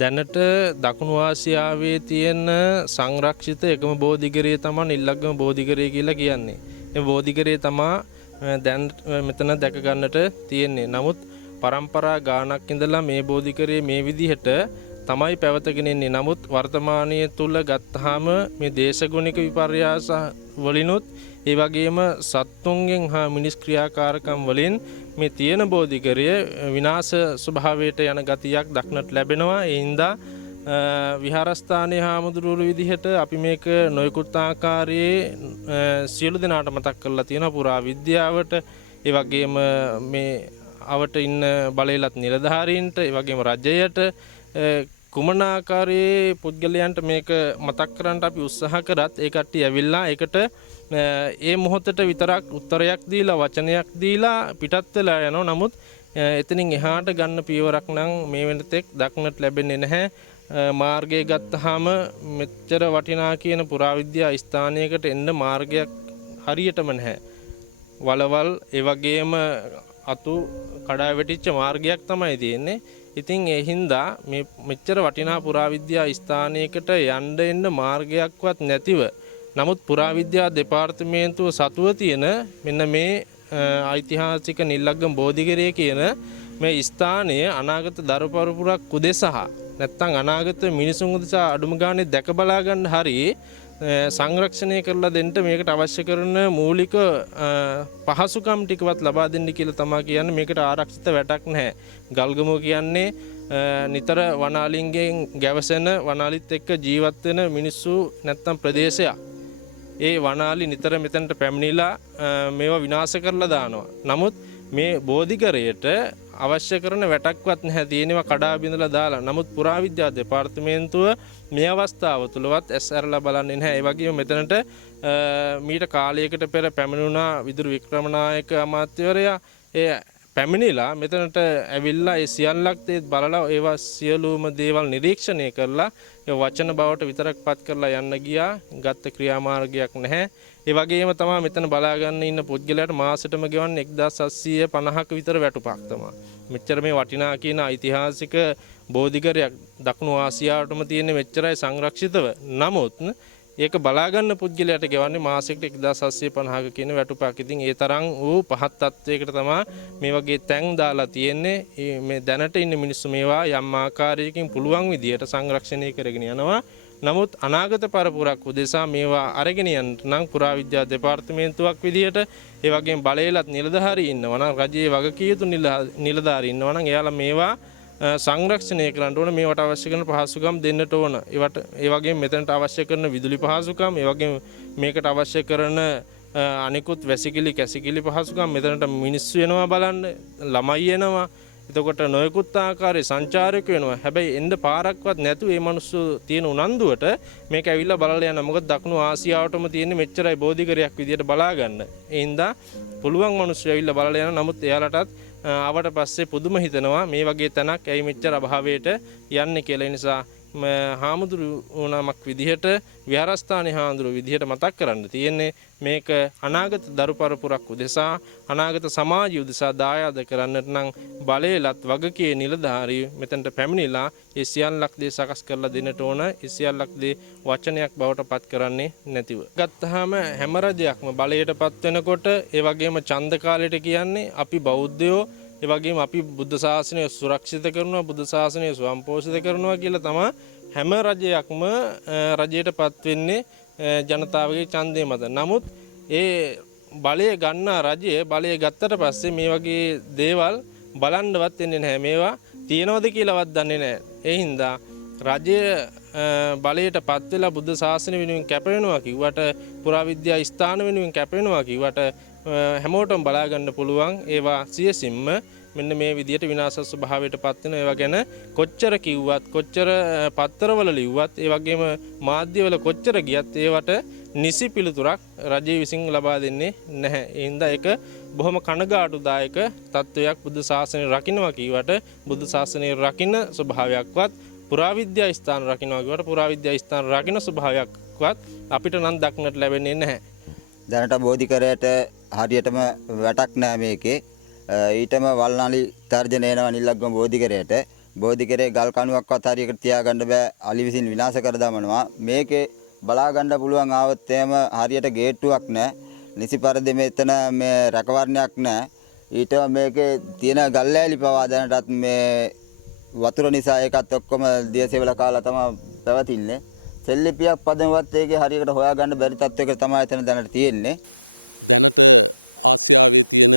දැනට දකුණු ආසියාවේ තියෙන සංරක්ෂිත එකම බෝධිගරය තමයි නිල්ලග්ගම බෝධිගරය කියලා කියන්නේ. මේ බෝධිගරය තමයි දැන් මෙතන දැක ගන්නට තියෙන්නේ. නමුත් පරම්පරා ගානක් ඉඳලා මේ බෝධිගරය මේ විදිහට තමයි පැවතගෙන ඉන්නේ. නමුත් වර්තමානයේ තුල ගත්තාම මේ දේශගුණික විපර්යාස වලිනුත් ඒ වගේම සත්තුන්ගෙන් හා මිනිස් ක්‍රියාකාරකම් වලින් මේ තියෙන බෝධිගරය විනාශ ස්වභාවයට යන ගතියක් දක්නට ලැබෙනවා. ඒ හින්දා විහාරස්ථානයේ හාමුදුරුවෝ විදිහට අපි මේක නොයෙකුත් ආකාරයේ සියලු දෙනාට මතක් කරලා තියෙනවා. පුරා විද්‍යාවට, ඒ වගේම මේ අවට ඉන්න බලයලත් නිලධාරීන්ට, ඒ වගේම රජයට කුමන ආකාරයේ පුද්ගලයන්ට මේක මතක් කරන්න අපි උත්සාහ කරත් ඒ කට්ටිය ඇවිල්ලා ඒකට ඒ මොහොතට විතරක් උත්තරයක් දීලා වචනයක් දීලා පිටත් වෙලා යනවා. නමුත් එතනින් එහාට ගන්න පියවරක් නම් මේ වෙනතෙක් දක්නට ලැබෙන්නේ නැහැ. මාර්ගය ගත්තාම මෙච්චර වටිනා කියන පුරාවිද්‍යා ස්ථානයකට එන්න මාර්ගයක් හරියටම නැහැ. වලවල් ඒ වගේම අතු කඩා වැටිච්ච මාර්ගයක් තමයි තියෙන්නේ. ඉතින් ඒ හින්දා මේ මෙච්චර වටිනා පුරාවිද්‍යා ස්ථානයකට යන්න එන්න මාර්ගයක්වත් නැතිව, නමුත් පුරාවිද්‍යා දෙපාර්තමේන්තුව සතුව තියෙන මෙන්න මේ ඓතිහාසික නිල්ලග්ගම බෝධිගරය කියන මේ ස්ථානය අනාගත දරුපරපුරක් උදෙසා නැත්නම් අනාගත මිනිසුන් උදෙසා අඩුම ගානේ දැක බලා ගන්න හරි සංරක්ෂණය කරලා දෙන්න මේකට අවශ්‍ය කරන මූලික පහසුකම් ටිකවත් ලබා දෙන්න කියලා තමයි කියන්නේ. මේකට ආරක්ෂිත වැටක් නැහැ. ගල්ගමුව කියන්නේ නිතර වනාලින්ගෙන් ගැවසෙන, වනාලිත් එක්ක ජීවත් වෙන මිනිස්සු නැත්නම් ප්‍රදේශයක්. ඒ වනාලි නිතර මෙතනට පැමිණිලා මේවා විනාශ කරලා දානවා. නමුත් මේ බෝධිගරයට අවශ්‍ය කරන වැටක්වත් නැහැ. තියෙනවා කඩා බිඳලා දාලා. නමුත් පුරාවිද්‍යා දෙපාර්තමේන්තුව මේ අවස්ථාව තුලවත් ඇස් ඇරලා බලන්නේ නැහැ. ඒ වගේම මෙතනට මීට කාලයකට පෙර පැමිණුණා විදුරු වික්‍රමනායක අමාත්‍යවරයා. ඒ පැමිණිලා මෙතනට ඇවිල්ලා ඒ සියල්ලක් බලලා ඒවා සියලුම දේවල් නිරීක්ෂණය කරලා ඒ වචන බවට විතරක් පත් කරලා යන්න ගියා. ගත්ත ක්‍රියාමාර්ගයක් නැහැ. ඒ වගේම තමයි මෙතන බලා ගන්න ඉන්න පුද්ගලයාට මාසෙටම ගෙවන්නේ 1750ක විතර වැටුපක් තමයි. මෙච්චර මේ වටිනා කියන ඓතිහාසික බෝධිගරයක් දකුණු ආසියාවටම තියෙන මෙච්චරයි සංරක්ෂිතව. නමුත් ඒක බලා ගන්න පුද්ගලයාට ගෙවන්නේ මාසෙකට 1750ක කියන වැටුපක්. ඉතින් ඒ තරම් වූ පහත් තත්වයකට තමයි මේ වගේ තැන් දාලා තියෙන්නේ. මේ දැනට ඉන්න මිනිස්සු මේවා යම් ආකාරයකින් පුළුවන් විදියට සංරක්ෂණය කරගෙන යනවා. නමුත් අනාගත පරපුරක් උදෙසා මේවා අරගෙන යන්න නම් පුරාවිද්‍යා දෙපාර්තමේන්තුවක් විදියට, ඒ වගේම බලයලත් නිලධාරී ඉන්නවා නම්, රජයේ වගකිය යුතු නිලධාරී ඉන්නවා නම් එයාලා මේවා සංරක්ෂණය කරන්න ඕන. මේවට අවශ්‍ය කරන පහසුකම් දෙන්නට ඕන. ඒ වගේම මෙතනට අවශ්‍ය කරන විදුලි පහසුකම්, ඒ වගේම මේකට අවශ්‍ය කරන අනිකුත් වැසිකිලි කැසිකිලි පහසුකම්, මෙතනට මිනිස්සු එනවා බලන්න, ළමයි එනවා. එතකොට නොයෙකුත් ආකාරයේ සංචාරක වෙනවා. හැබැයි එන්න පාරක්වත් නැතුව මේ මිනිස්සු තියෙන උනන්දුවට මේක ඇවිල්ලා බලලා යනවා. මොකද දකුණු ආසියාවටම තියෙන මෙච්චරයි බෝධිගරයක් විදියට බලා ගන්න. ඒ හින්දා පුළුවන් මිනිස්සු ඇවිල්ලා බලලා යනවා. නමුත් එයාලටත් ආවට පස්සේ පුදුම හිතනවා මේ වගේ තැනක් ඇයි මෙච්චර අභාවයට යන්නේ කියලා. ඒ නිසා හාමුදුරු නමක් විදිහට, විහාරස්ථානයේ හාමුදුරු විදිහට මතක් කරන්න තියෙන්නේ මේක අනාගත දරුපරපුරක් උදෙසා, අනාගත සමාජය උදෙසා දායාද කරන්නට නම් බලයලත් වගකීම් නිලධාරී මෙතනට පැමිණිලා ඒ සියල්ලක් දේ සකස් කරලා දෙන්නට ඕන. ඒ සියල්ලක් දේ වචනයක් බවට පත් කරන්නේ නැතිව. ගත්තාම හැම රජයක්ම බලයටපත් වෙනකොට, ඒ වගේම ඡන්ද කාලයට කියන්නේ අපි බෞද්ධයෝ, ඒ වගේම අපි බුද්ධ ශාසනය සුරක්ෂිත කරනවා, බුද්ධ ශාසනය ස්වයංපෝෂිත කරනවා කියලා තමයි හැම රජයක්ම රජයටපත් වෙන්නේ ජනතාවගේ ඡන්දය මත. නමුත් ඒ බලය ගන්නා රජය බලය ගත්තට පස්සේ මේ වගේ දේවල් බලන්නවත් වෙන්නේ නැහැ. මේවා තියනවද කියලාවත් දන්නේ නැහැ. ඒ හින්දා රජය බලයටපත් වෙලා බුද්ධ ශාසනය වෙනුවෙන් කැප වෙනවා කිව්වට, පුරාවිද්‍යා ස්ථාන වෙනුවෙන් කැප වෙනවා කිව්වට හැමෝටම බලා ගන්න පුළුවන් ඒවා සියසින්ම මෙන්න මේ විදියට විනාශ ස්වභාවයට පත් වෙන. ඒවා ගැන කොච්චර කිව්වත්, කොච්චර පත්තරවල ලිව්වත්, ඒ වගේම මාධ්‍යවල කොච්චර ගියත් ඒවට නිසි පිළිතුරක් රජය විසින් ලබා දෙන්නේ නැහැ. ඒ හින්දා ඒක බොහොම කනගාටුදායක තත්වයක්. බුද්ධ ශාසනය රකින්නවා කිව්වට බුද්ධ ශාසනය රකින්න ස්වභාවයක්වත්, පුරාවිද්‍යා ස්ථාන රකින්නවා කිව්වට පුරාවිද්‍යා ස්ථාන රකින්න ස්වභාවයක්වත් අපිට නම් දක්නට ලැබෙන්නේ නැහැ. දැනට බෝධිකරයට හරියටම වැටක් නැහැ මේකේ. ඊටම වල්නාලි තර්ජන එනවා නිල්ලග්ගම බෝධිකරයට. බෝධිකරේ ගල් කණුවක්වත් හරියට තියාගන්න බෑ. අලි විසින් විනාශ කර දමනවා. මේකේ බලා ගන්න පුළුවන් ආවොත් එහෙම හරියට ගේට්ටුවක් නැහැ. නිසි පරිදි මෙතන මේ රැකවරණයක් නැහැ. ඊට මේකේ තියෙන ගල්ලෑලි පවා දැනටත් මේ වතුර නිසා ඒකත් ඔක්කොම දියසෙවල කාලා තමයි පැවතින්නේ. සෙල්ලිපියක් පදමවත් ඒකේ හරියට හොයාගන්න බැරි තත්වයක තමයි එතන දැනට තියෙන්නේ. දැනට ආසියාවේ තියෙන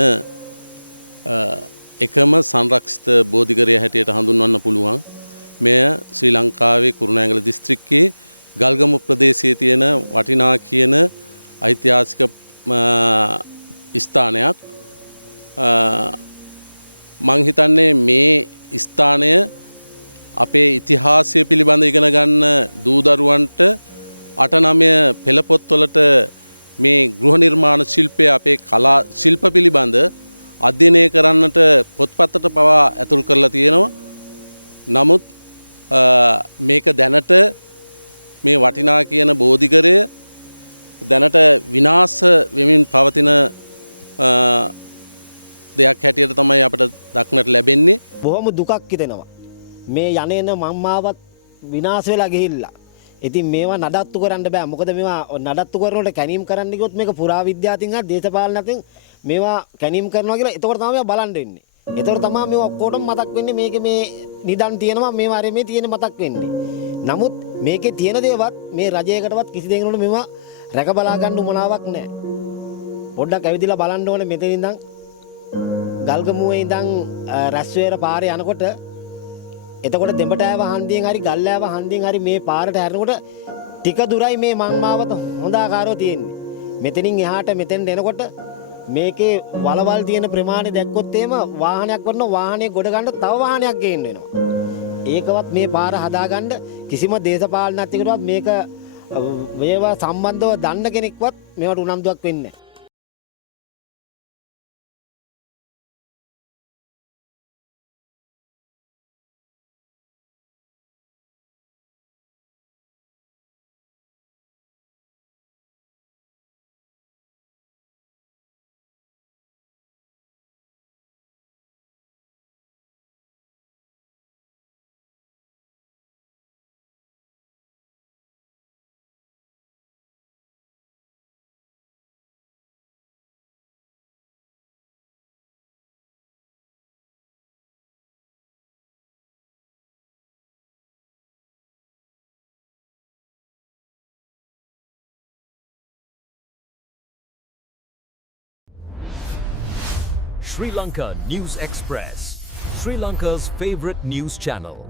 එකම සංරක්ෂිත බෝධිගරය හැටියට හඳුන්වන්න පුළුවන්. මෙය ශ්‍රී ලංකාවේ කුරුණෑගල දිස්ත්‍රික්කයේ ගල්ගමු ප්‍රදේශයේ තියෙන වටිනා කියන ඓතිහාසික ස්ථානයක්. මං හිතන්නේ මේ ස්ථානය අපේ ඉතිහාසය පිළිබඳ ඉගෙන ගන්න දූ දරුවන්ට 8-9 පෙළ පොත්වලට මේ ගෘහ නිර්මාණ ශිල්පය අපේ කලා ශිල්ප පිළිබඳ අධ්‍යයනය කරන්නට පොත්පතට පවා ඇතුල් කරලා තියෙනවා. නමුත් මේක දැනට මේ වටිනා කියන බෝධිගරය දැනට විනාශ වෙමින් පවතින දෙයක් හැටියට තමයි අපිට දක්නට ලැබෙන්නේ. බොහොම දුකක් හිතෙනවා. මේ යන්නේන මම්මාවත් විනාශ වෙලා ගිහිල්ලා. ඉතින් මේවා නඩත්තු කරන්න බෑ. මොකද මේවා නඩත්තු කරනකොට කැණීම් කරන්න ගියොත් මේක පුරාවිද්‍යාවෙන් හා දේශපාලනයෙන් මේවා කැණීම් කරනවා කියලා එතකොට තමයි මේවා බලන්න වෙන්නේ. එතකොට තමයි මේවා ඔක්කොටම මතක් වෙන්නේ මේකේ මේ නිදන් තියෙනවා මේවා අර මේ තියෙන මතක් වෙන්නේ. නමුත් මේකේ තියෙන දේවත් මේ රජයකටවත් කිසි දෙයකට මේවා රැක බලා ගන්න උමනාවක් නැහැ. පොඩ්ඩක් ඇවිදලා බලන්න ඕනේ මෙතන ඉඳන් ගල්ගමුවේ ඉඳන් රැස්වැර පාරේ යනකොට එතකොට දෙඹටෑව හන්දියෙන් හරි ගල්ලෑව හන්දියෙන් හරි මේ පාරට හැරෙනකොට ටික දුරයි මේ මන්මාවත හොඳ ආකාරව තියෙන්නේ. මෙතනින් එහාට මෙතෙන්ට එනකොට මේකේ වලවල් තියෙන ප්‍රමාණය දැක්කොත් එහෙම වාහනයක් වරන වාහනේ ගොඩ ගන්න තව වාහනයක් ගේන්න වෙනවා. ඒකවත් මේ පාර හදාගන්න කිසිම දේශපාලනඥයෙකුටවත් මේක මේවා සම්බන්ධව දන්න කෙනෙක්වත් මේවට උනන්දුවක් වෙන්නේ නැහැ. Sri Lanka News Express, Sri Lanka's favorite news channel.